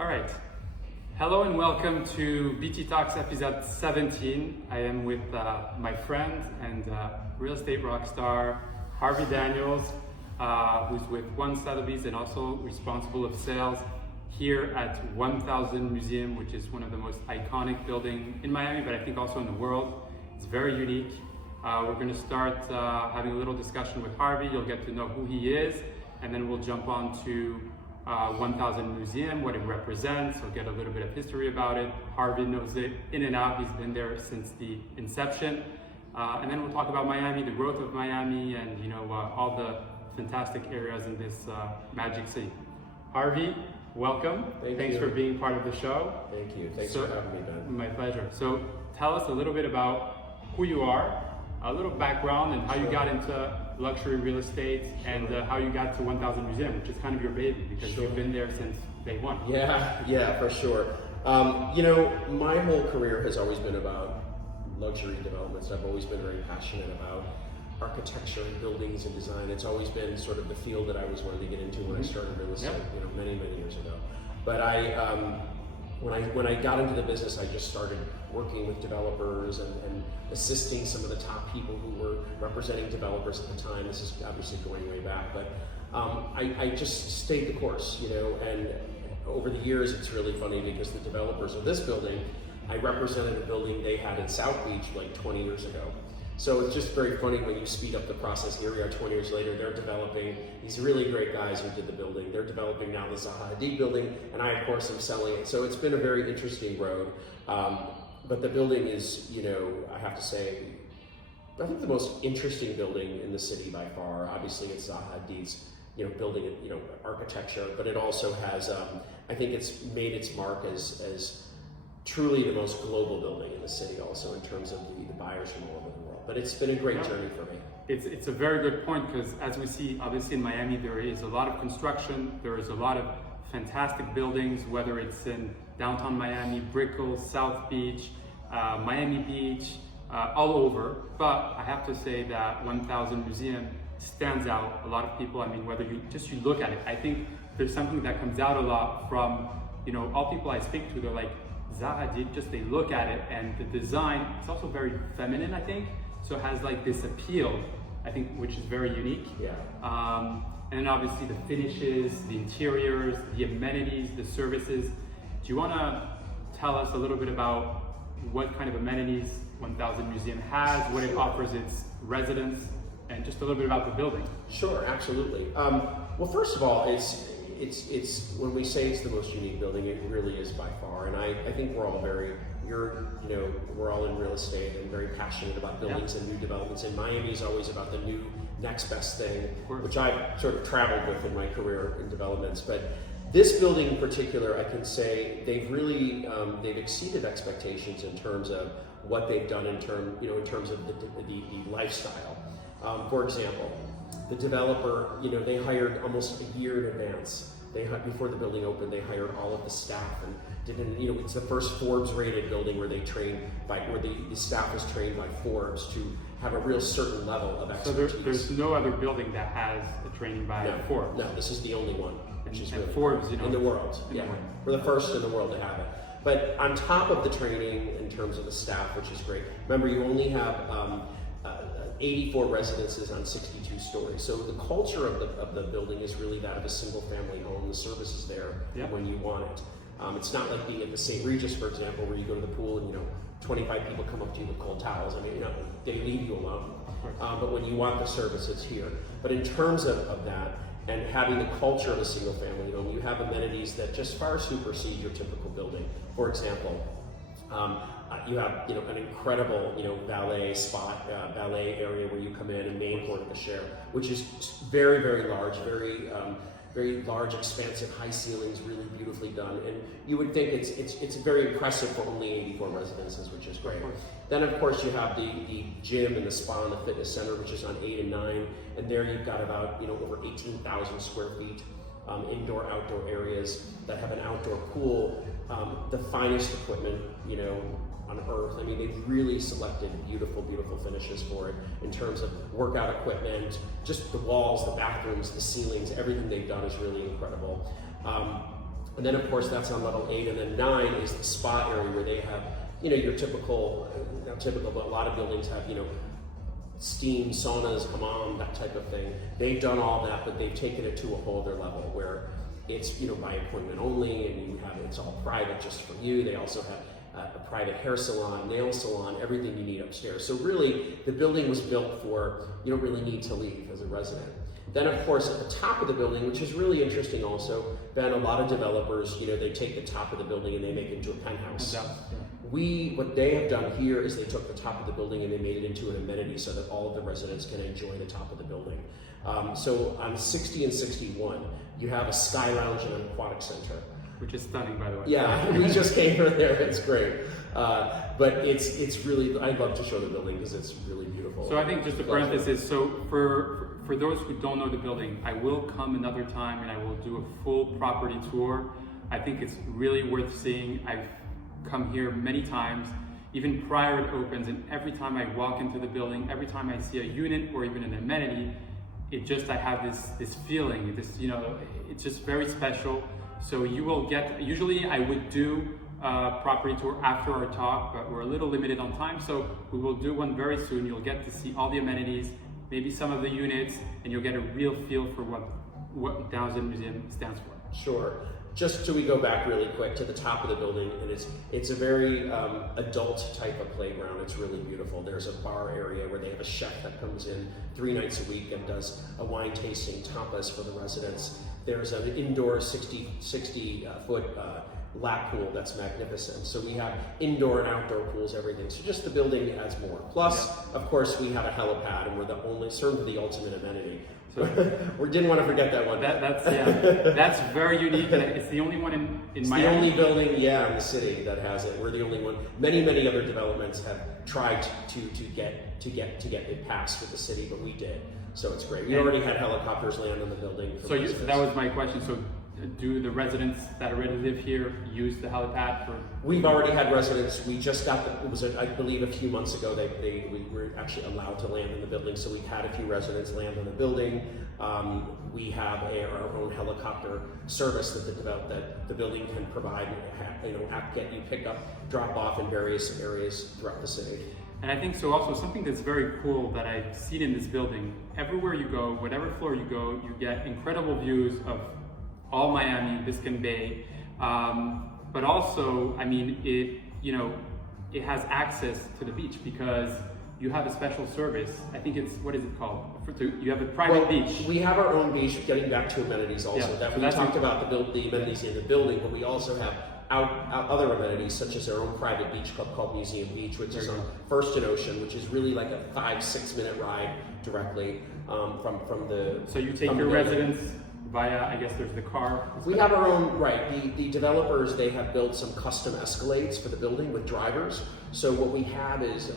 All right. Hello and welcome to BT Talks episode 17. I am with my friend and real estate rock star, Harvey Daniels, who's with One Sotheby's and also responsible of sales here at 1000 Museum, which is one of the most iconic buildings in Miami, but I think also in the world. It's very unique. We're going to start having a little discussion with Harvey. You'll get to know who he is, and then we'll jump on to 1000 Museum, what it represents. We'll get a little bit of history about it. Harvey knows it in and out. He's been there since the inception. And then we'll talk about Miami, the growth of Miami, and all the fantastic areas in this magic city. Harvey, welcome. Thanks for being part of the show. Thank you. Thanks for having me, Ben. My pleasure. So tell us a little bit about who you are, a little background, and how you got into luxury real estate, and how you got to 1000 Museum, which is kind of your baby because you've been there since day one. Yeah, for sure. My whole career has always been about luxury developments. I've always been very passionate about architecture and buildings and design. It's always been sort of the field that I was wanting to get into when I started real estate, many years ago. But when I got into the business, I just started working with developers and assisting some of the top people who were representing developers at the time. This is obviously going way back, but I just stayed the course, and over the years, it's really funny because the developers of this building, I represented a building they had in South Beach like 20 years ago. So it's just very funny when you speed up the process. Here we are 20 years later, they're developing, these really great guys who did the building. They're developing now the Zaha Hadid building, and I, of course, am selling it. So it's been a very interesting road. But the building is, I have to say, I think the most interesting building in the city by far. Obviously, it's Zaha Hadid's, building, architecture, but it also has, I think it's made its mark as truly the most global building in the city also in terms of the buyers from all over the world. But it's been a great journey for me. It's a very good point because as we see, obviously in Miami, there is a lot of construction, there is a lot of fantastic buildings, whether it's in downtown Miami, Brickell, South Beach, Miami Beach, all over. But I have to say that 1000 Museum stands out. A lot of people, whether you look at it, I think there's something that comes out a lot from, all people I speak to, they're like, Zaha Hadid, just they look at it and the design, it's also very feminine, I think. So it has like this appeal, I think, which is very unique. Yeah. And then obviously the finishes, the interiors, the amenities, the services. Do you want to tell us a little bit about what kind of amenities 1000 Museum has, what it offers its residents, and just a little bit about the building? Sure, absolutely. Well, first of all, it's when we say it's the most unique building, it really is by far. And I think we're all we're all in real estate and very passionate about buildings and new developments. And Miami is always about the new next best thing, which I've sort of traveled with in my career in developments. But this building in particular, I can say they've really they've exceeded expectations in terms of what they've done in terms of the lifestyle. For example, the developer, they hired almost a year in advance. Before the building opened, they hired all of the staff and it's the first Forbes rated building where the staff was trained by Forbes to have a real certain level of expertise. So there's no other building that has a training by Forbes? No, this is the only one, which is really Forbes, in the world. We're the first in the world to have it. But on top of the training in terms of the staff, which is great, remember you only have 84 residences on 62 stories. So the culture of the building is really that of a single family home. The service is there when you want it. It's not like being at the St. Regis, for example, where you go to the pool and 25 people come up to you with cold towels. They leave you alone. But when you want the service, it's here. But in terms of that, and having the culture of a single family home, you have amenities that just far supersede your typical building. For example, you have an incredible valet spot, valet area where you come in and main court of the share, which is very, very large, very large, expansive, high ceilings, really beautifully done. And you would think it's very impressive for only 84 residences, which is great. Then of course you have the gym and the spa and the fitness center, which is on 8 and 9, and there you've got about over 18,000 square feet. Indoor, outdoor areas that have an outdoor pool, the finest equipment, on earth. They've really selected beautiful, beautiful finishes for it in terms of workout equipment, just the walls, the bathrooms, the ceilings, everything they've done is really incredible. And then of course that's on level 8, and then 9 is the spa area where they have, your typical, not typical, but a lot of buildings have, steam, saunas, hammam, that type of thing. They've done all that, but they've taken it to a whole other level where it's, by appointment only, and it's all private just for you. They also have a private hair salon, nail salon, everything you need upstairs. So really, the building was built for, you don't really need to leave as a resident. Then of course at the top of the building, which is really interesting also, then a lot of developers, they take the top of the building and they make it into a penthouse. What they have done here is they took the top of the building and they made it into an amenity so that all of the residents can enjoy the top of the building. So on 60 and 61, you have a sky lounge and an aquatic center. Which is stunning, by the way. Yeah, we just came from there. It's great, but it's really. I'd love to show the building because it's really beautiful. So I think just a parenthesis. So for those who don't know the building, I will come another time and I will do a full property tour. I think it's really worth seeing. I've come here many times, even prior it opens, and every time I walk into the building, every time I see a unit or even an amenity, I have this feeling. It's just very special. So you will get, usually I would do a property tour after our talk, but we're a little limited on time, so we will do one very soon. You'll get to see all the amenities, maybe some of the units, and you'll get a real feel for what Townsend Museum stands for. Sure. Just so we go back really quick to the top of the building, and it's a very adult type of playground. It's really beautiful. There's a bar area where they have a chef that comes in 3 nights a week and does a wine tasting, tapas for the residents. There's an indoor 60-foot lap pool that's magnificent. So we have indoor and outdoor pools, everything. So just the building adds more. Plus, of course, we have a helipad, and we're certainly the ultimate amenity. So we didn't want to forget that one. That's very unique, and it's the only one in Miami. It's the only building, in the city that has it. We're the only one. Many other developments have tried to get it passed with the city, but we did. So it's great. We already had helicopters land on the building. So that was my question. So do the residents that already live here use the helipad for? We've already had residents. We just got I believe a few months ago, we were actually allowed to land in the building. So we had a few residents land on the building. We have our own helicopter service that the building can provide. Get you pick up, drop off in various areas throughout the city. And I think so also something that's very cool that I've seen in this building, everywhere you go, whatever floor you go, you get incredible views of all Miami, Biscayne Bay, but also, it has access to the beach because you have a special service. I think what is it called? You have a private beach. We have our own beach, getting back to amenities also. We talked about the amenities in the building, but we also have other amenities such as our own private beach club called Museum Beach, which is on First and Ocean, which is really like a 5-6 minute ride directly from the. So you take your residents via, I guess there's the car. We have our own, right. The developers, they have built some custom Escalades for the building with drivers. So what we have is,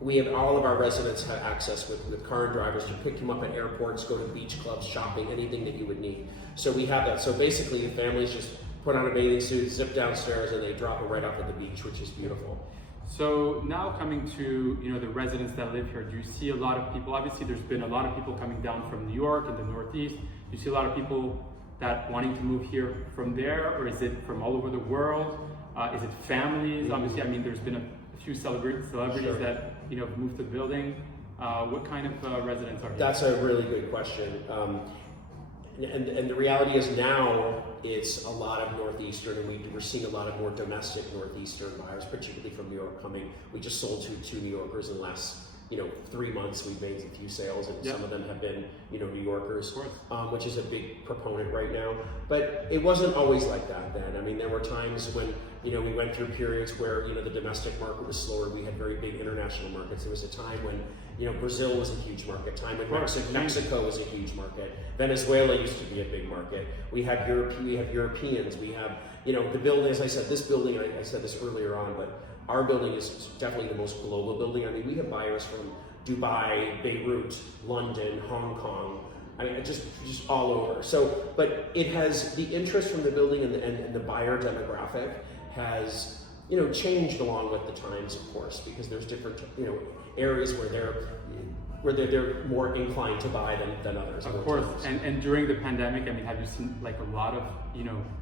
we have all of our residents have access with car and drivers to pick them up at airports, go to beach clubs, shopping, anything that you would need. So we have that. So basically the families just put on a bathing suit, zip downstairs, and they drop it right off at the beach, which is beautiful. So now coming to the residents that live here, do you see a lot of people? Obviously, there's been a lot of people coming down from New York and the Northeast. Do you see a lot of people that wanting to move here from there, or is it from all over the world? Is it families? Obviously, there's been a few celebrities that have moved to the building. What kind of residents are here? That's a really good question. And the reality is now it's a lot of Northeastern, and we're seeing a lot of more domestic Northeastern buyers, particularly from New York coming. We just sold to 2 New Yorkers in the last 3 months. We've made a few sales, and some of them have been New Yorkers, which is a big proponent right now. But it wasn't always like that then. There were times when we went through periods where the domestic market was slower. We had very big international markets. There was a time when Brazil was a huge market. Time when Mexico was a huge market. Venezuela used to be a big market. We have Europeans. We have the building. As I said, this building. I said this earlier on, but our building is definitely the most global building. We have buyers from Dubai, Beirut, London, Hong Kong. Just all over. So, but it has the interest from the building and the buyer demographic has changed along with the times, of course, because there's different areas where where they're more inclined to buy than others. Of course, and during the pandemic, I mean, have you seen like a lot of,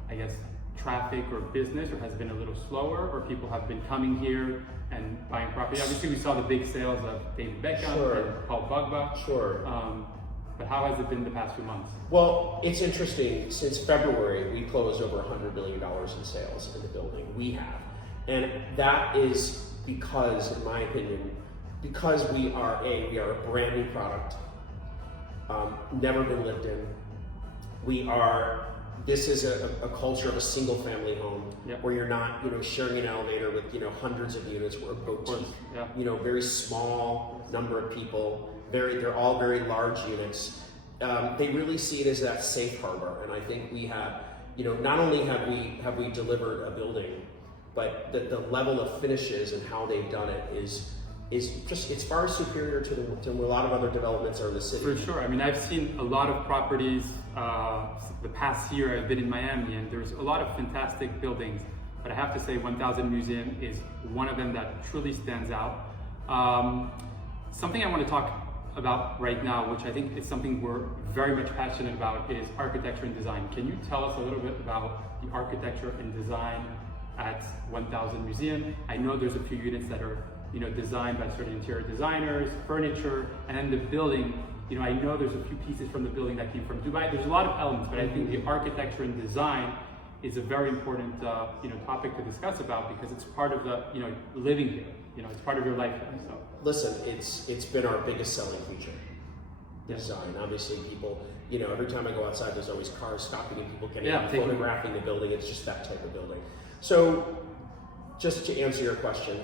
I guess, traffic or business, or has it been a little slower, or people have been coming here and buying property? Obviously, we saw the big sales of David Beckham and Paul Pogba. Sure. But how has it been the past few months? Well, it's interesting. Since February, we closed over $100 million in sales in the building. We have. And that is because, in my opinion, because we are a brand new product, never been lived in. This is a culture of a single family home where you're not, sharing an elevator with, hundreds of units. We're a boutique, very small number of people. They're all very large units. They really see it as that safe harbor. And I think we have, not only have we delivered a building, but the level of finishes and how they've done it is just, it's far superior to a lot of other developments are in the city. For sure. I mean, I've seen a lot of properties the past year. I've been in Miami, and there's a lot of fantastic buildings, but I have to say 1000 Museum is one of them that truly stands out. Something I want to talk about right now, which I think is something we're very much passionate about, is architecture and design. Can you tell us a little bit about the architecture and design at 1000 Museum? I know there's a few units that are designed by certain interior designers, furniture, and then the building. I know there's a few pieces from the building that came from Dubai. There's a lot of elements, but I think the architecture and design is a very important topic to discuss about, because it's part of the living here. It's part of your life here. So listen, it's been our biggest selling feature. Design. Obviously, people. Every time I go outside, there's always cars stopping and people getting out, photographing the building. It's just that type of building. So, just to answer your question.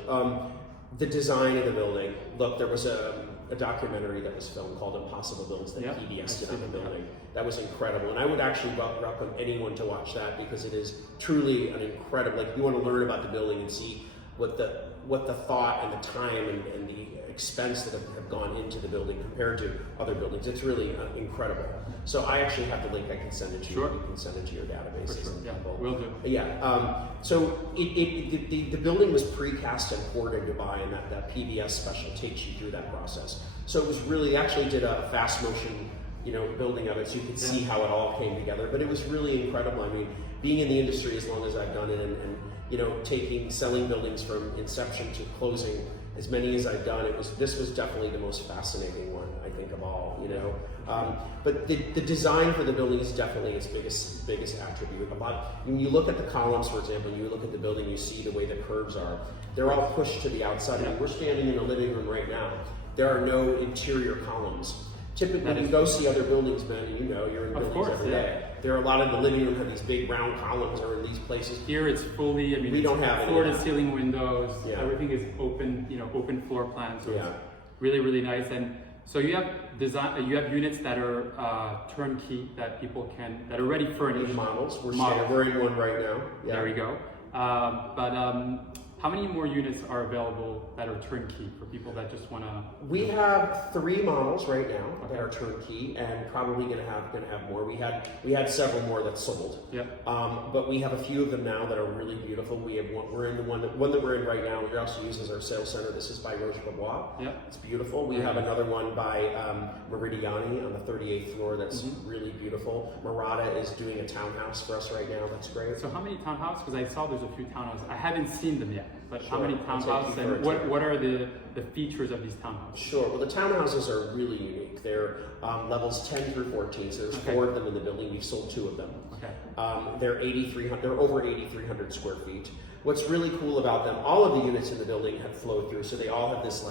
The design of the building. Look, there was a documentary that was filmed called Impossible Builds that PBS did on the building. That was incredible, and I would actually welcome anyone to watch that, because it is truly an incredible. Like, you want to learn about the building and see what the thought and the time and the expense that have gone into the building compared to other buildings. It's really incredible. So I actually have the link. I can send it to you. You can send it to your databases. For sure. And people. Will do. Yeah. So the building was precast and poured in Dubai, and that PBS special takes you through that process. So it was really, actually did a fast motion, building of it, so you could see how it all came together. But it was really incredible. I mean, being in the industry as long as I've done it, and selling buildings from inception to closing, as many as I've done, this was definitely the most fascinating one, I think, of all. But the design for the building is definitely its biggest attribute. When you look at the columns, for example, you look at the building, you see the way the curves are. They're all pushed to the outside. I mean, we're standing in a living room right now. There are no interior columns. Typically, when you go see other buildings, man, you're in buildings every day. There are a lot of the living room have these big round columns, or in these places. Here it's fully, we don't have floor to ceiling windows. Yeah. Everything is open, open floor plan. So it's really, really nice. And so you have units that are turnkey, that are already furnished. Models. We're in one right now. Yeah. There we go. How many more units are available that are turnkey for people that just want to? We have 3 models right now that are turnkey, and probably going to have more. We had several more that sold. Yep. But we have a few of them now that are really beautiful. We're in the one that we're in right now. We also use as our sales center. This is by Roche Bobois. Yep. It's beautiful. We have another one by Meridiani on the 38th floor. That's really beautiful. Murata is doing a townhouse for us right now. That's great. So how many townhouses? Because I saw there's a few townhouses. I haven't seen them yet. But how many townhouses, and what are the features of these townhouses? Sure. Well, the townhouses are really unique. They're levels 10 through 14. So there's 4 of them in the building. We've sold 2 of them. Okay. They're over 8,300 square feet. What's really cool about them, all of the units in the building have flowed through. So they all have this,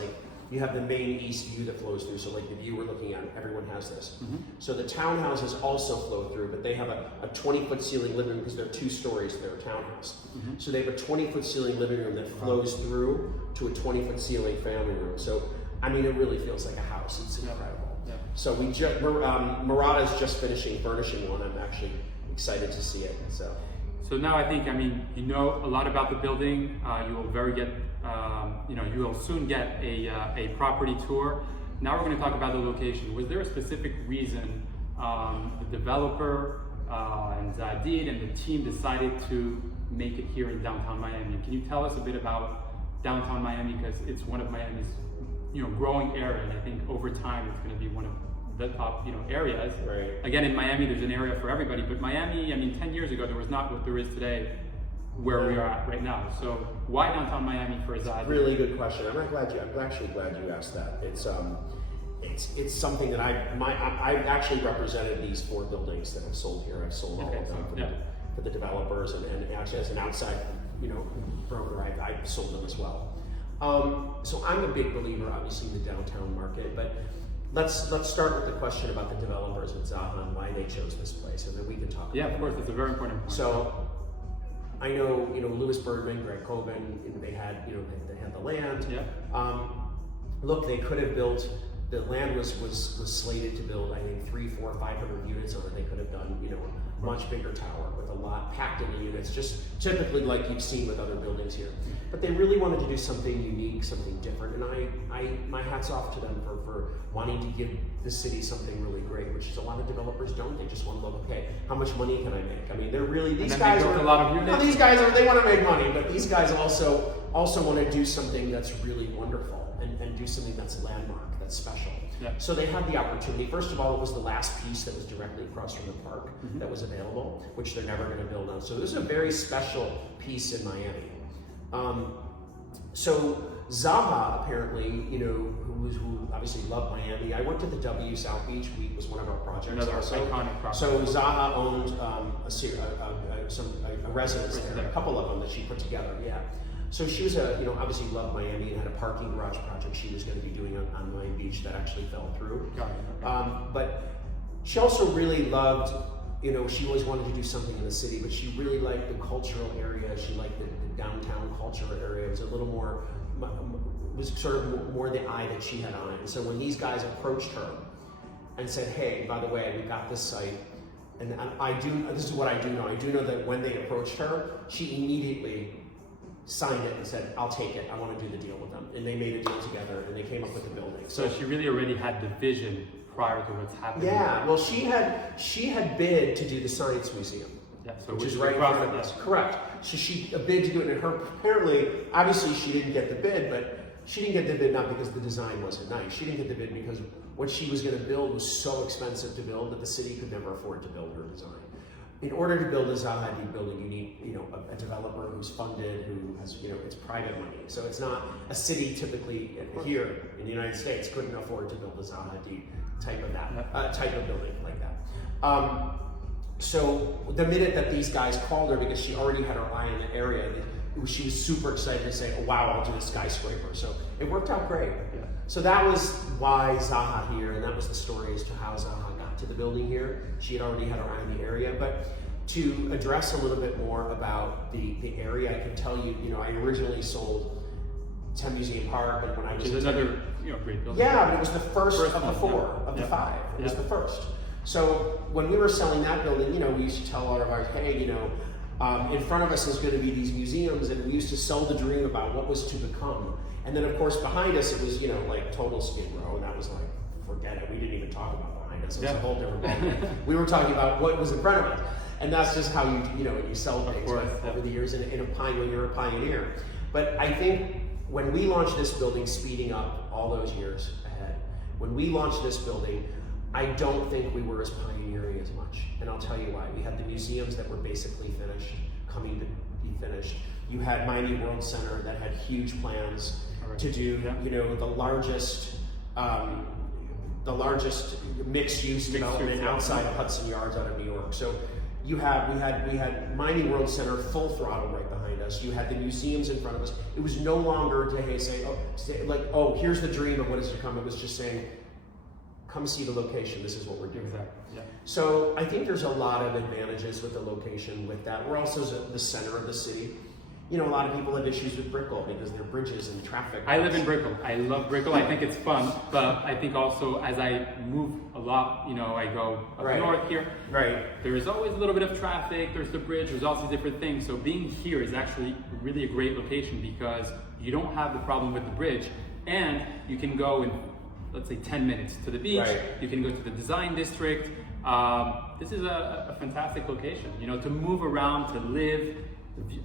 you have the main east view that flows through. So the view we're looking at, everyone has this. So the townhouses also flow through, but they have a 20-foot ceiling living room, because they're 2 stories. They're a townhouse. So they have a 20-foot ceiling living room that flows through to a 20-foot ceiling family room. So, I mean, it really feels like a house. It's incredible. Yeah. So Murata's just finishing furnishing one. I'm actually excited to see it. So now I think, you know a lot about the building. You will soon get a property tour. Now we're going to talk about the location. Was there a specific reason the developer and Zadid and the team decided to make it here in downtown Miami? Can you tell us a bit about downtown Miami, because it's one of Miami's growing area, and I think over time it's going to be one of the top areas. Right. Again, in Miami, there's an area for everybody, but Miami, I mean, 10 years ago there was not what there is today, where we are at right now. So why downtown Miami for a Zaha? Really good question. I'm actually glad you asked that. It's something that I've actually represented these 4 buildings that have sold here. I've sold all of them for the developers, and actually as an outside broker, I've sold them as well. So I'm a big believer, obviously, in the downtown market, but let's start with the question about the developers with Zaha and why they chose this place, and then we can talk. Yeah, of course, it's a very important point. So I know Louis Bergman, Greg Coben, they had they had the land. Yeah. Look, they could have built. The land was slated to build, I think, 300, 400, 500 units on it. They could have done, a much bigger tower with a lot packed in the units, just typically like you've seen with other buildings here. But they really wanted to do something unique, something different, and my hat's off to them for wanting to give the city something really great, which is a lot of developers don't. They just want to look, okay, how much money can I make? I mean, they're really these guys are a lot of units. These guys they want to make money, but these guys also want to do something that's really wonderful and do something that's landmark. Special. Yeah. So they had the opportunity. First of all, it was the last piece that was directly across from the park that was available, which they're never going to build on. So this is a very special piece in Miami. So Zaha, apparently, who obviously loved Miami. I went to the W South Beach Week, was one of our projects. Another iconic project. So Zaha owned a residence there, a couple of them that she put together. Yeah. So she was obviously loved Miami and had a parking garage project she was going to be doing on Miami Beach that actually fell through. But she also really loved, she always wanted to do something in the city, but she really liked the cultural area. She liked the downtown cultural area. It was a little more, was sort of more the eye that she had on it. And so when these guys approached her and said, hey, by the way, we got this site, and this is what I do know. I do know that when they approached her, she immediately signed it and said, I'll take it. I want to do the deal with them. And they made a deal together and they came up with the building. So she really already had the vision prior to what's happening. Yeah, well, she had bid to do the Science Museum. Yeah, so which is right in front of us. Correct. So she bid to do it, and obviously she didn't get the bid, but she didn't get the bid not because the design wasn't nice. She didn't get the bid because what she was going to build was so expensive to build that the city could never afford to build her design. In order to build a Zaha Hadid building, you need, a developer who's funded, who has, it's private money. So it's not a city typically here in the United States couldn't afford to build a Zaha Hadid type of building like that. So the minute that these guys called her, because she already had her eye in the area, she was super excited to say, oh, wow, I'll do a skyscraper. So it worked out great. Yeah. So that was why Zaha here, and that was the story as to how Zaha got to the building here. She had already had her eye in the area, but to address a little bit more about the area, I can tell you, I originally sold 10 Museum Park, and when I was another great building. Yeah, but it was the first of the 4 of the 5. It was the first. So when we were selling that building, we used to tell all of ours, hey, in front of us is going to be these museums, and we used to sell the dream about what was to become. And then, of course, behind us, it was, like total Skid Row, and that was like, forget it. We didn't even talk about behind us. It was a whole different ballgame. We were talking about what was in front of us. And that's just how you sell things over the years when you're a pioneer. But I think when we launched this building, speeding up all those years ahead, when we launched this building, I don't think we were as pioneering as much. And I'll tell you why. We had the museums that were basically finished, coming to be finished. You had Miami World Center that had huge plans to do, the largest mixed-use development outside of Hudson Yards out of New York. So we had Miami World Center full throttle right behind us. You had the museums in front of us. It was no longer to say, here's the dream of what is to come. It was just saying, come see the location. This is what we're doing. Exactly. Yeah. So I think there's a lot of advantages with the location with that. We're also the center of the city. A lot of people have issues with Brickell because there are bridges and traffic. I live in Brickell. I love Brickell. I think it's fun, but I think also as I move a lot, I go up north here. Right. There is always a little bit of traffic. There's the bridge. There's also different things. So being here is actually really a great location because you don't have the problem with the bridge, and you can go in, let's say, 10 minutes to the beach. Right. You can go to the design district. This is a fantastic location. To move around, to live.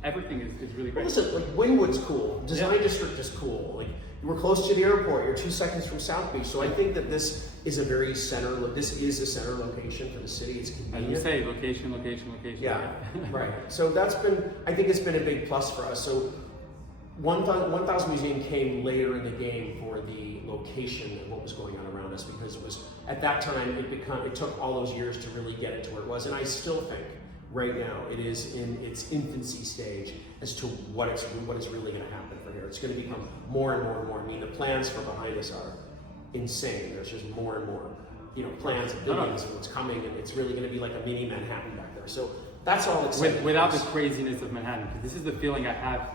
everything is really Well, great. listen, like Wynwood's cool, Design District is cool. Like we're close to the airport. You're 2 seconds from South Beach, so I think that this is a very this is a center location for the city. It's As convenient. you say, location, location, location. Yeah, right. So I think it's been a big plus for us. So 1000 Museum came later in the game for the location and what was going on around us, because it was, at that time, it took all those years to really get it to where it was. And I still think right now it is in its infancy stage as to what is really going to happen from here. It's going to become more and more and more. I mean, the plans for behind us are insane. There's just more and more, plans and buildings and what's coming, and it's really going to be like a mini Manhattan back there. So that's all exciting. Without the craziness of Manhattan, because this is the feeling I have,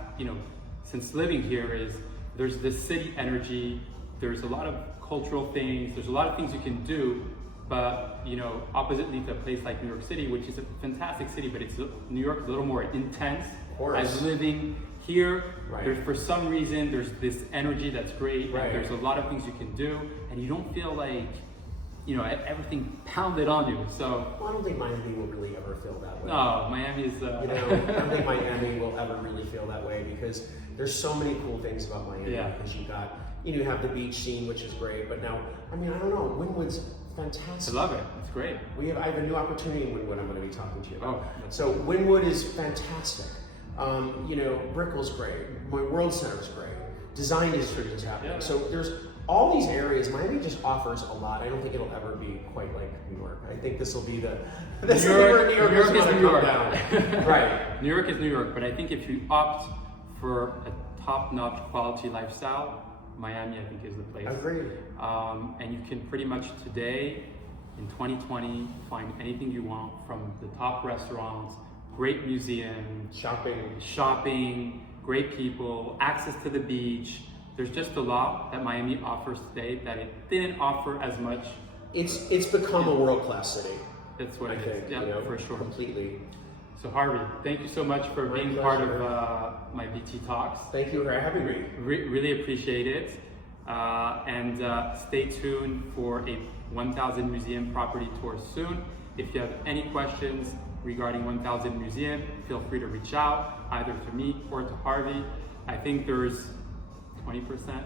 since living here, is there's this city energy, there's a lot of cultural things, there's a lot of things you can do, but oppositely to a place like New York City, which is a fantastic city, but New York is a little more intense. As living here, for some reason, there's this energy that's great, and there's a lot of things you can do, and you don't feel like everything pounded on you. So I don't think Miami will really ever feel that way. No, Miami is. I don't think Miami will ever really feel that way, because there's so many cool things about Miami. Yeah. Because you have the beach scene, which is great, but now, I don't know, Wynwood's fantastic. I love it. It's great. I have a new opportunity in Wynwood I'm going to be talking to you about. So cool. Wynwood is fantastic. Brickell's great. My World Center is great. Design District is happening. Yeah. So there's all these areas. Miami just offers a lot. I don't think it'll ever be quite like New York. I think this will be the New York is New York. Right. New York is New York, but I think if you opt for a top-notch quality lifestyle, Miami, I think, is the place. Agreed. And you can pretty much today, in 2020, find anything you want, from the top restaurants, great museums, shopping, great people, access to the beach. There's just a lot that Miami offers today that it didn't offer as much. It's become a world-class city. That's what I it think, is. Yeah, for sure. Completely. So Harvey, thank you so much for being part of my BT Talks. Thank you for having me. Really appreciate it. And stay tuned for a 1000 Museum property tour soon. If you have any questions regarding 1000 Museum, feel free to reach out either to me or to Harvey. I think there's 20%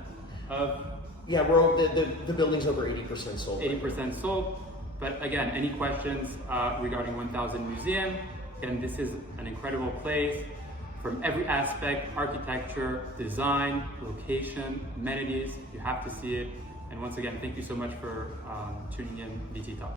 of... Yeah, the building's over 80% sold. 80% sold. But again, any questions regarding 1000 Museum, and this is an incredible place from every aspect: architecture, design, location, amenities. You have to see it. And once again, thank you so much for tuning in BT Talk.